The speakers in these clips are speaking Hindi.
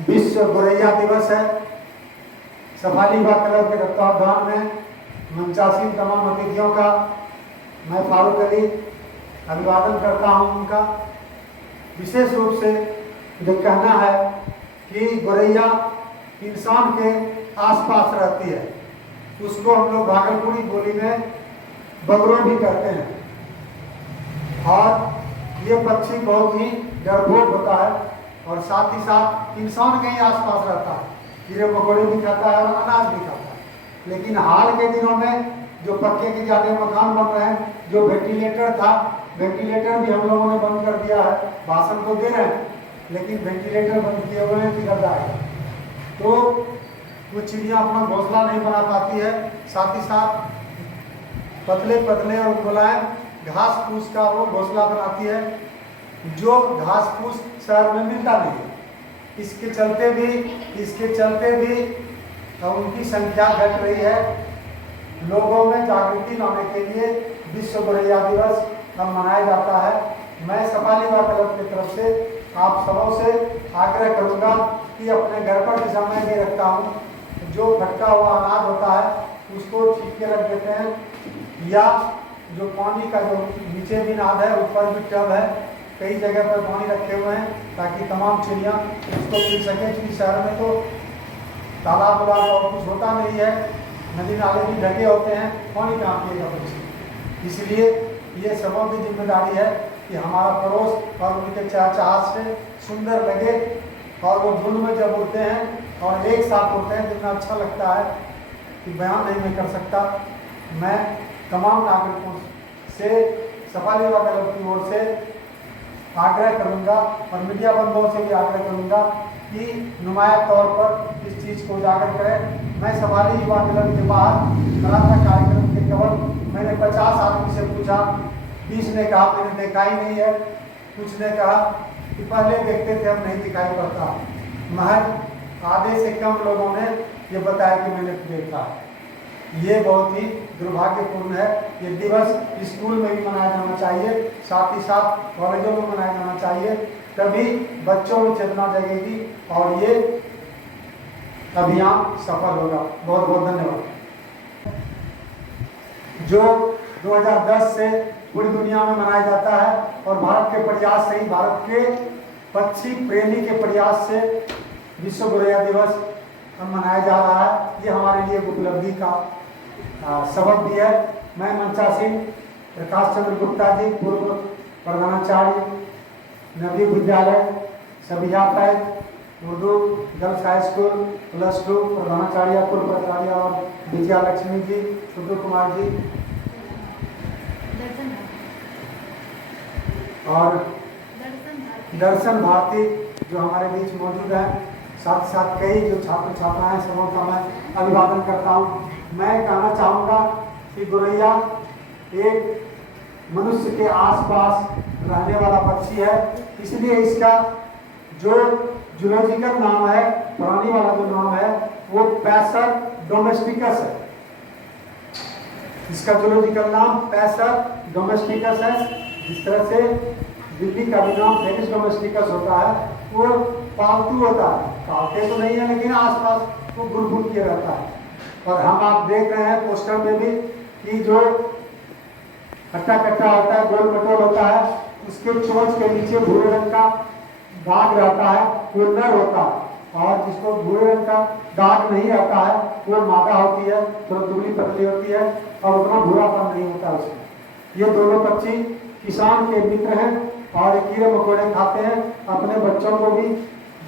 विश्व गोरैया दिवस है। सफाली युवा क्लब के तत्वावधान में मंचासीन तमाम अतिथियों का मैं फारूक अली अभिवादन करता हूं। उनका विशेष रूप से जो कहना है कि गोरैया इंसान के आसपास रहती है, उसको हम लोग भागलपुरी बोली में बगरो भी कहते हैं। और ये पक्षी बहुत ही डरपोक होता है और साथ ही साथ इंसान के ही आसपास रहता है। कीड़े मकोड़े भी खाता है और अनाज भी खाता है। लेकिन हाल के दिनों में जो पक्के के ज़्यादा मकान बन रहे हैं, जो वेंटिलेटर था, वेंटिलेटर भी हम लोगों ने बंद कर दिया है। भाषण तो दे रहे हैं लेकिन वेंटिलेटर बंद किए हुए हैं कि गड्ढा है, तो वो चिड़िया अपना घोंसला नहीं बना पाती है। साथ ही साथ पतले पतले और मुलायम घास फूस का वो घोंसला बनाती है, जो घास फूस शहर में मिलता नहीं है। इसके चलते भी उनकी संख्या घट रही है। लोगों में जागृति लाने के लिए विश्व गोरैया दिवस अब मनाया जाता है। मैं सफाली युवा क्लब की तरफ से आप सबों से आग्रह करूंगा कि अपने घर पर जैसा मैं भी रखता हूँ, जो फटका हुआ अनाज होता है उसको छीट के रख देते हैं, या जो पानी का जो नीचे भी नाद है, ऊपर भी टब है, कई जगह पर पानी रखे हुए हैं ताकि तमाम चिड़िया उसको पी सकें। क्योंकि शहर में तो तालाब वालाब और कुछ होता नहीं है, नदी नाले भी ढके होते हैं, पानी कहाँ पिएगा बच्चे। इसलिए ये सबों की जिम्मेदारी है कि हमारा पड़ोस और उनके चहचहाट से सुंदर लगे, और वो झुंड में जब उड़ते हैं और एक साथ उड़ते हैं जितना अच्छा लगता है कि बयान नहीं मैं कर सकता। मैं तमाम नागरिकों से सफाली युवा क्लब की ओर से आग्रह करूंगा और मीडिया बंधुओं से भी आग्रह करूंगा कि नुमाया तौर पर इस चीज़ को उजागर करें। मैं सफाली युवा क्लब के बाहर कराता कार्यक्रम के केवल मैंने 50 आदमी से पूछा, 20 ने कहा मैंने देखा ही नहीं है, कुछ ने कहा कि पहले देखते थे अब नहीं दिखाई पड़ता। महज आधे से कम लोगों ने ये बताया कि मैंने देखा। ये बहुत ही दुर्भाग्यपूर्ण है। ये दिवस स्कूल में भी मनाया जाना चाहिए, साथ ही साथ कॉलेजों में मनाया जाना चाहिए, तभी बच्चों में चेतना जगेगी और ये अभियान सफल होगा। बहुत बहुत धन्यवाद। जो 2010 से पूरी दुनिया में मनाया जाता है और भारत के प्रयास से ही, भारत के पक्षी प्रेमी के प्रयास से विश्व गोरैया दिवस मनाया जा रहा है। ये हमारे लिए उपलब्धि का सबक भी है। मैं मंचासीन प्रकाश चंद्र गुप्ता जी, पूर्व प्रधानाचार्य नवदीप विद्यालय Sabiha Faiz Urdu girls high school +2 प्रधानाचार्य, पूर्व प्राचार्य और विजया लक्ष्मी जी, सुधु कुमार जी और दर्शन भारती जो हमारे बीच मौजूद है, साथ साथ कई जो छात्र छात्राएं सबों का मैं अभिवादन करता हूं। मैं कहना चाहूँगा कि गोरैया एक मनुष्य के आसपास रहने वाला पक्षी है, इसलिए इसका जो जूलॉजिकल नाम है, प्राणी वाला जो नाम है, वो पैसर डोमेस्टिकस है। इसका जूलॉजिकल नाम पैसर डोमेस्टिकस है। जिस तरह से दिल्ली का भी नाम फेनिस डोमेस्टिकस होता है, वो पालतू होता है, पालते तो नहीं है लेकिन आसपास वो घुर किए रहता है। और हम आप देख रहे हैं पोस्टर में भी कि जो हट्टा कट्टा होता है, गोल मटोल होता है, उसके चोंच के नीचे भूरे रंग का दाग रहता है, वो नर होता है, और जिसको भूरे रंग का दाग नहीं रहता है वो मादा होती है, थोड़ा दुबली पतली होती है और उतना भूरापन नहीं होता उसमें। ये दोनों पक्षी किसान के मित्र हैं और कीड़े मकोड़े खाते हैं। अपने बच्चों को भी,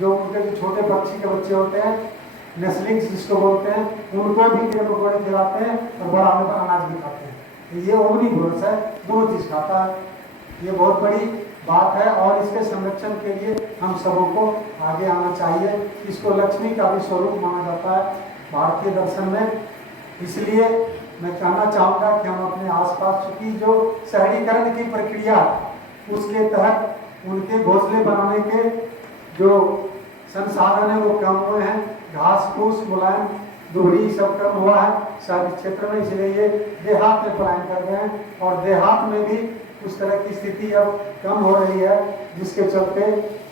जो उनके जो छोटे पक्षी के बच्चे होते हैं, नेस्लिंग्स जिसको बोलते हैं, उनको भी कीड़े मकोड़े खिलाते हैं और बड़ा होने पर अनाज भी खाते हैं। ये ओमनीवोरस है, दोनों चीज़ खाता है। ये बहुत बड़ी बात है और इसके संरक्षण के लिए हम सबों को आगे आना चाहिए। इसको लक्ष्मी का भी स्वरूप माना जाता है भारतीय दर्शन में। इसलिए मैं कहना चाहूँगा कि हम अपने आसपास, चूँकि जो शहरीकरण की प्रक्रिया उसके तहत उनके घोंसले बनाने के जो संसाधन है वो कम हुए हैं, घास फूस मुलायम दोहरी सब कम हुआ है शहरी क्षेत्र में, इसलिए ये देहात में पलायन कर गए हैं और देहात में भी उस तरह की स्थिति अब कम हो रही है, जिसके चलते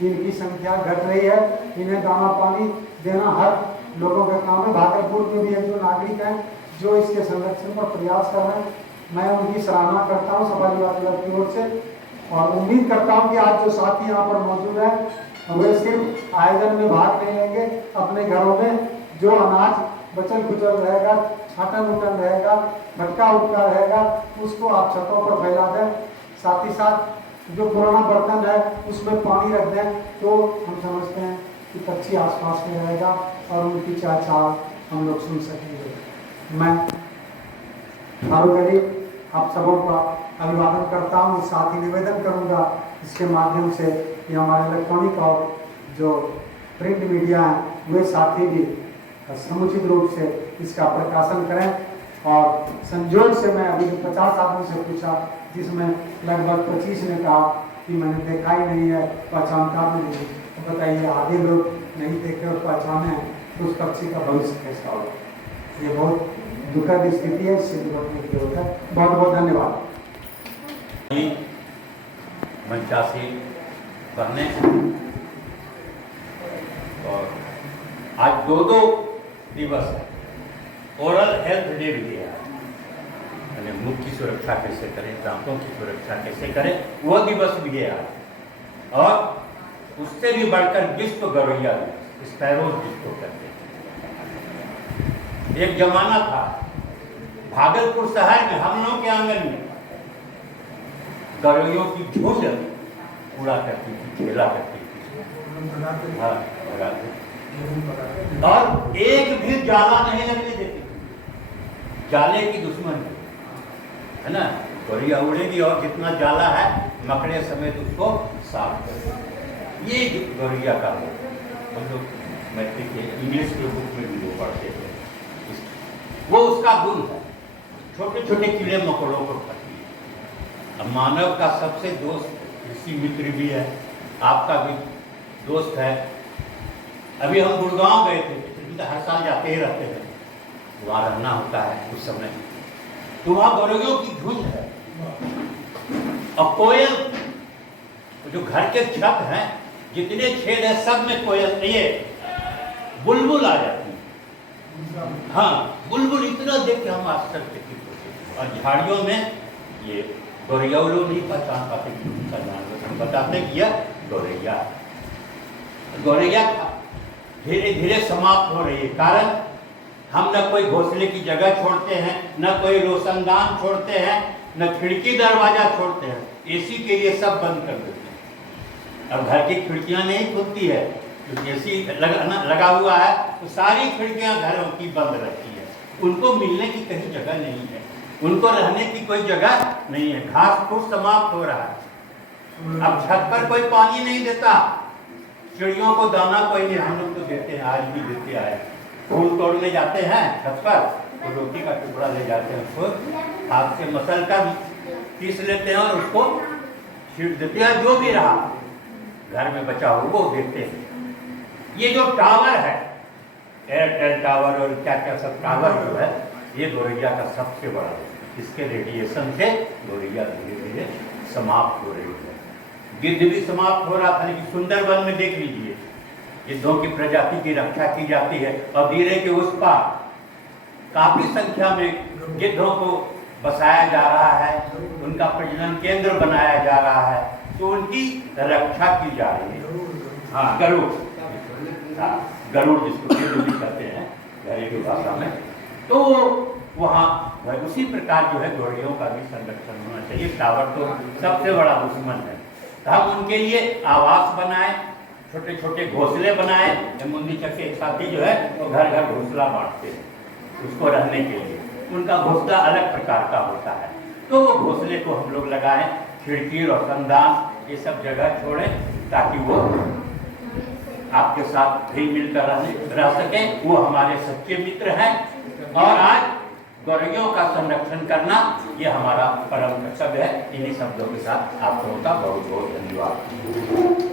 इनकी संख्या घट रही है। इन्हें दाना पानी देना हर लोगों का काम है। भागलपुर में भी एक जो नागरिक हैं जो इसके संरक्षण पर प्रयास कर रहे हैं, मैं उनकी सराहना करता हूँ सफाई विभाग की ओर से, और उम्मीद करता हूँ कि आज जो साथी यहाँ पर मौजूद है वे सिर्फ आयोजन में भाग नहीं लेंगे, अपने घरों में जो अनाज बचल खुचल रहेगा, छाटन उटन रहेगा, भटका उटका रहेगा, उसको आप छतों पर फैला दें। साथ ही साथ जो पुराना बर्तन है उसमें पानी रख दें, तो हम समझते हैं कि पक्षी आसपास में रहेगा और उनकी चहचहाट हम लोग सुन सकेंगे। मैं फारूक अली आप सबों का अभिवादन करता हूँ। साथ ही निवेदन करूँगा इसके माध्यम से कि हमारे इलेक्ट्रॉनिक और जो प्रिंट मीडिया हैं वे साथी भी समुचित रूप से इसका प्रकाशन करें। और संजोग से मैं अभी 50 आदमी से पूछा, जिसमें लगभग 25 ने कहा कि मैंने देखा ही नहीं है, पहचानता भी नहीं। तो बताइए, आधे लोग नहीं देखे और पहचाने तो उस पक्षी का भविष्य कैसा होगा? ये बहुत दुखद स्थिति है, इससे निपटने की जरूरत है। बहुत बहुत धन्यवाद। मंचासी करने और आज 2 दिवस है। ओरल हेल्थ डे भी है, यानी मुख की सुरक्षा कैसे करें, दांतों की सुरक्षा कैसे करें, वो दिवस भी है आज। और उससे भी बढ़कर विश्व गौरैया दिवस, स्पैरोज जिसको कहते हैं। एक जमाना था भागलपुर शहर में, हम लोग के आंगन में गौरैयों की झुंड उड़ा करती थी, खेला करती थी। हाँ, और एक भी जाला नहीं लगने देती थी। जाले की दुश्मन है ना, गौरैया उड़ेगी और जितना जाला है मकड़े समेत उसको साफ कर। ये गौरैया का हम लोग मैट्रिक के इंग्लिश के बुक में भी वो पढ़ते थे। वो उसका गुण है, छोटे छोटे कीड़े मकोड़ों को खाती है। अब मानव का सबसे दोस्त ऋषि मित्र भी है, आपका भी दोस्त है। अभी हम गुड़गांव गए थे, तो हर साल जाते ही रहते हैं, वहाँ रहना होता है उस समय। तो वहाँ गौरैयों की झुंड है। और कोयल, जो घर के छत हैं, जितने छेद है सब में कोयल, ये बुलबुल आ जाती है। हाँ, बुलबुल इतना देख के हम आश्चर्यचकित होते। और झाड़ियों में ये गौरैया लोग नहीं पहचान पाते कि उनका जानवर, हम बताते कि यह गौरैया। गौरैया धीरे धीरे समाप्त हो रही है, कारण हम न कोई घोंसले की जगह छोड़ते हैं, न कोई रोशनदान छोड़ते हैं, न खिड़की दरवाजा छोड़ते हैं। एसी के लिए सब बंद कर देते हैं। अब घर की खिड़कियां नहीं खुलती है, क्योंकि एसी लगा हुआ है, तो सारी खिड़कियां घरों की बंद रहती है। उनको मिलने की कहीं जगह नहीं है, उनको रहने की कोई जगह नहीं है। घास फूस समाप्त हो रहा है। अब छत पर कोई पानी नहीं देता, चिड़ियों को दाना कोई नहीं, हम लोग तो देते हैं, आज भी देते आए। फूल तोड़ने जाते हैं छत पर, तो रोटी का टुकड़ा ले जाते हैं, उसको हाथ से मसल कर पीस लेते हैं और उसको छीट देते हैं। जो भी रहा घर में बचा हो वो देते हैं। ये जो टावर है, एयरटेल टावर और क्या क्या सब टावर जो है, ये गौरैया का सबसे बड़ा है। इसके रेडिएशन से गौरैया धीरे धीरे समाप्त हो रही है। गिद्ध भी समाप्त हो रहा था, लेकिन सुंदरबन में देख लीजिए, गिद्धों की प्रजाति की रक्षा की जाती है। और धीरे के उस पार काफी संख्या में गिद्धों को बसाया जा रहा है, उनका प्रजनन केंद्र बनाया जा रहा है, तो उनकी रक्षा की जा रही है। हाँ, गरुड़, गरुड़ जिसको गिद्ध भी कहते हैं घरेलू भाषा में। तो वहाँ उसी प्रकार जो है गौरैयों का भी संरक्षण होना चाहिए। टावर तो सबसे बड़ा दुश्मन है। तो हम उनके लिए आवास बनाए, छोटे छोटे घोंसले बनाए। मुंदी चक के एक साथी जो है वो घर घर घोंसला बांटते हैं उसको रहने के लिए। उनका घोंसला अलग प्रकार का होता है, तो वो घोंसले को हम लोग लगाएं। खिड़की, रोशनदान, ये सब जगह छोड़ें, ताकि वो आपके साथ हिल मिलकर रह सकें। वो हमारे सच्चे मित्र हैं। और आज गौरैयों का संरक्षण करना ये हमारा परम कर्तव्य है। इन्हीं शब्दों के साथ आप लोगों का बहुत बहुत धन्यवाद।